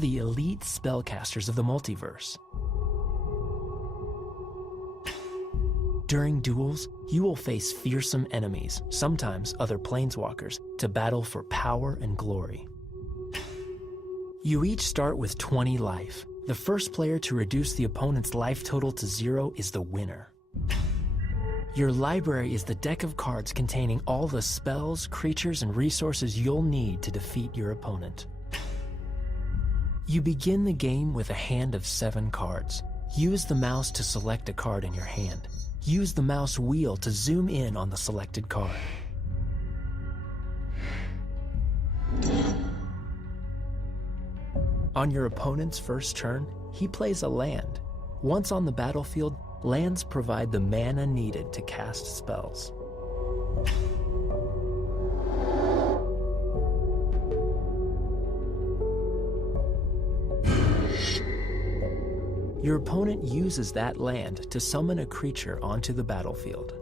the elite spellcasters of the multiverse. During duels, you will face fearsome enemies, sometimes other Planeswalkers, to battle for power and glory. You each start with 20 life. The first player to reduce the opponent's life total to 0 is the winner. Your library is the deck of cards containing all the spells, creatures, and resources you'll need to defeat your opponent. You begin the game with a hand of 7 cards. Use the mouse to select a card in your hand. Use the mouse wheel to zoom in on the selected card. On your opponent's first turn, he plays a land. Once on the battlefield, lands provide the mana needed to cast spells. Your opponent uses that land to summon a creature onto the battlefield.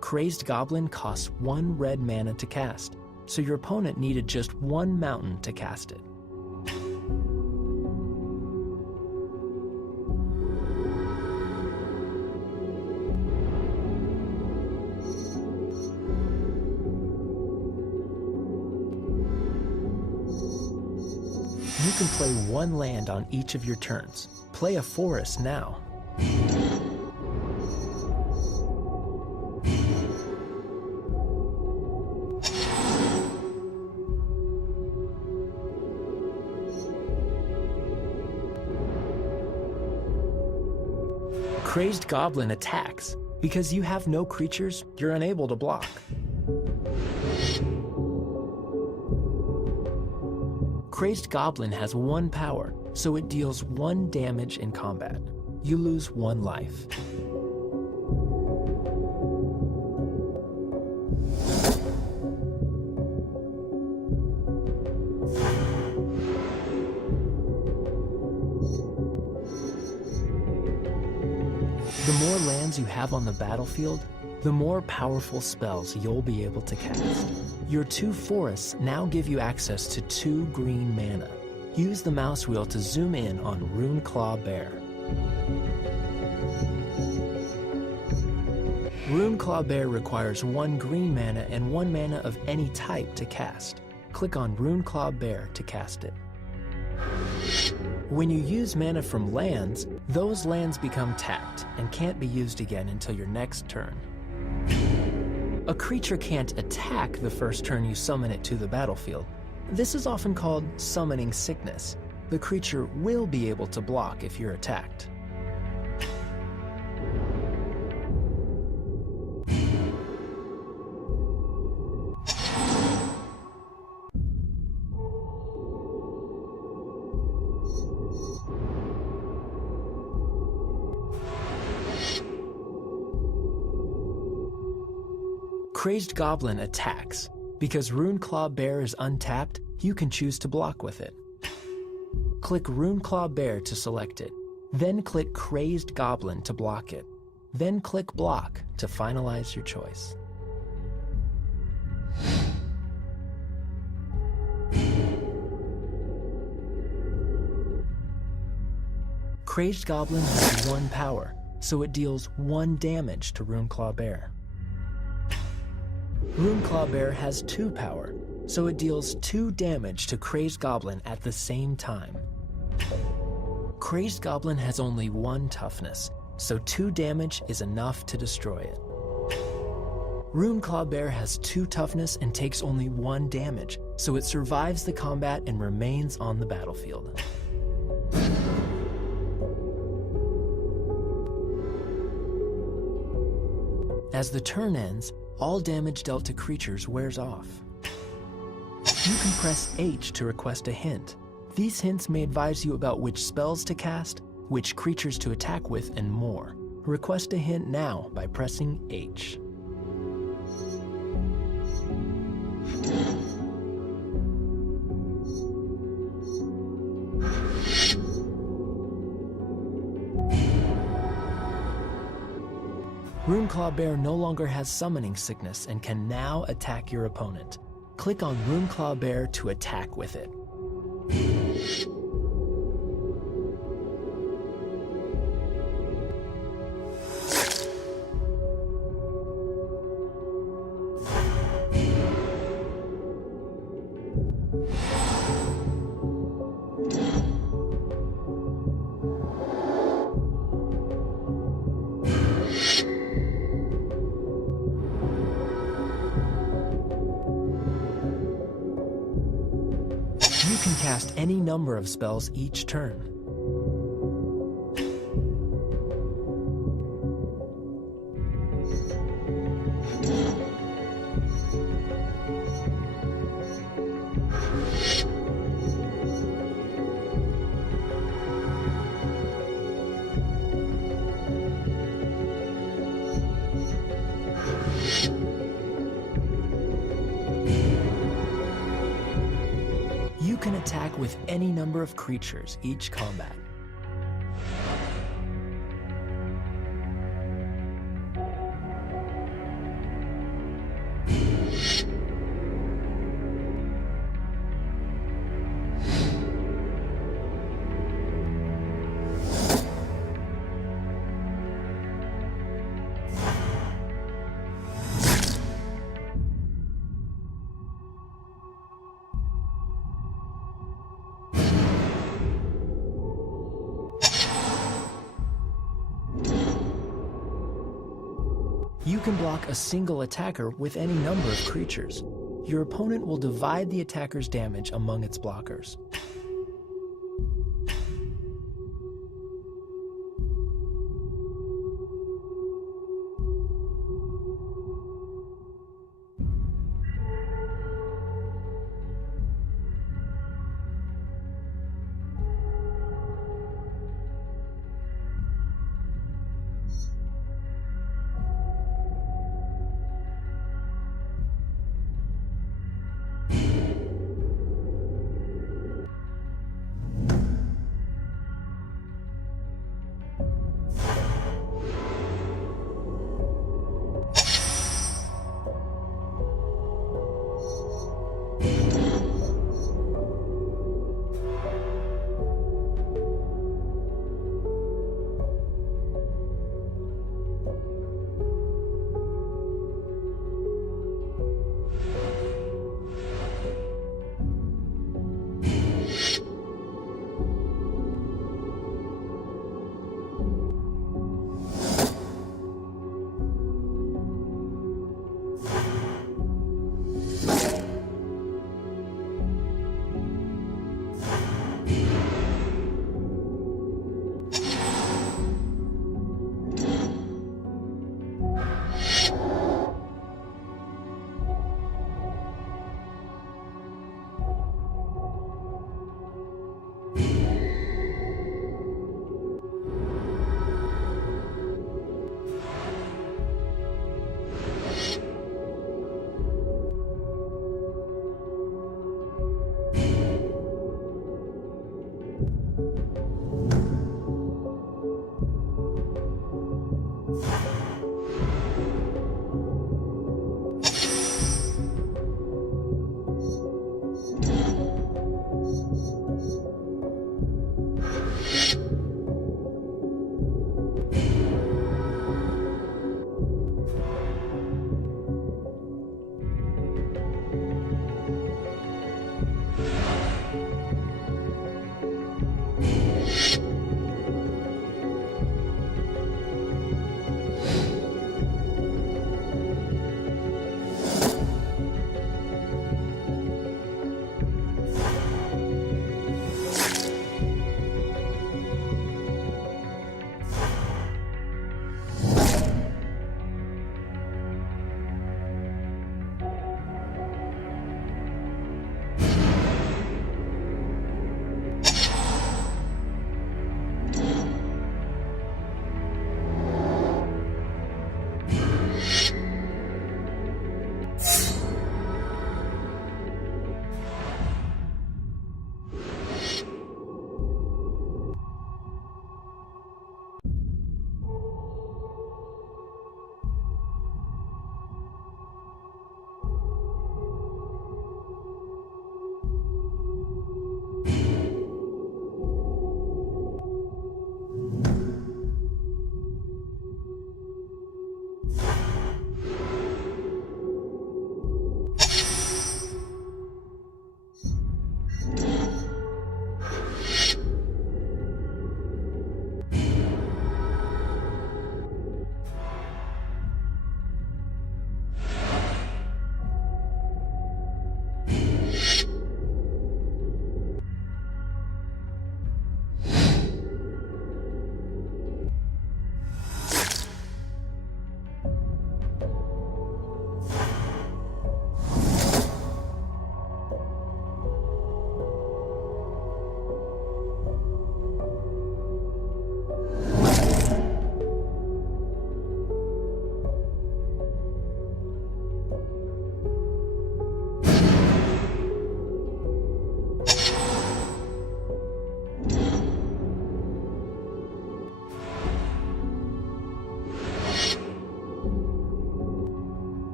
Crazed Goblin costs 1 red mana to cast, so your opponent needed just 1 mountain to cast it. You can play 1 land on each of your turns. Play a forest now. Crazed Goblin attacks. Because you have no creatures, you're unable to block. Crazed Goblin has 1 power, so it deals 1 damage in combat. You lose 1 life. The more lands you have on the battlefield, the more powerful spells you'll be able to cast. Your 2 forests now give you access to 2 green mana. Use the mouse wheel to zoom in on Runeclaw Bear. Runeclaw Bear requires 1 green mana and 1 mana of any type to cast. Click on Runeclaw Bear to cast it. When you use mana from lands, those lands become tapped and can't be used again until your next turn. A creature can't attack the first turn you summon it to the battlefield. This is often called summoning sickness. The creature will be able to block if you're attacked. Crazed Goblin attacks. Because Runeclaw Bear is untapped, you can choose to block with it. Click Runeclaw Bear to select it. Then click Crazed Goblin to block it. Then click Block to finalize your choice. Crazed Goblin has 1 power, so it deals 1 damage to Runeclaw Bear. Runeclaw Bear has 2 power, so it deals 2 damage to Crazed Goblin at the same time. Crazed Goblin has only 1 toughness, so 2 damage is enough to destroy it. Runeclaw Bear has 2 toughness and takes only 1 damage, so it survives the combat and remains on the battlefield. As the turn ends, all damage dealt to creatures wears off. You can press H to request a hint. These hints may advise you about which spells to cast, which creatures to attack with, and more. Request a hint now by pressing H. Runeclaw Bear no longer has summoning sickness and can now attack your opponent. Click on Runeclaw Bear to attack with it. You can cast any number of spells each turn. You can attack with any number of creatures each combat. You can block a single attacker with any number of creatures. Your opponent will divide the attacker's damage among its blockers.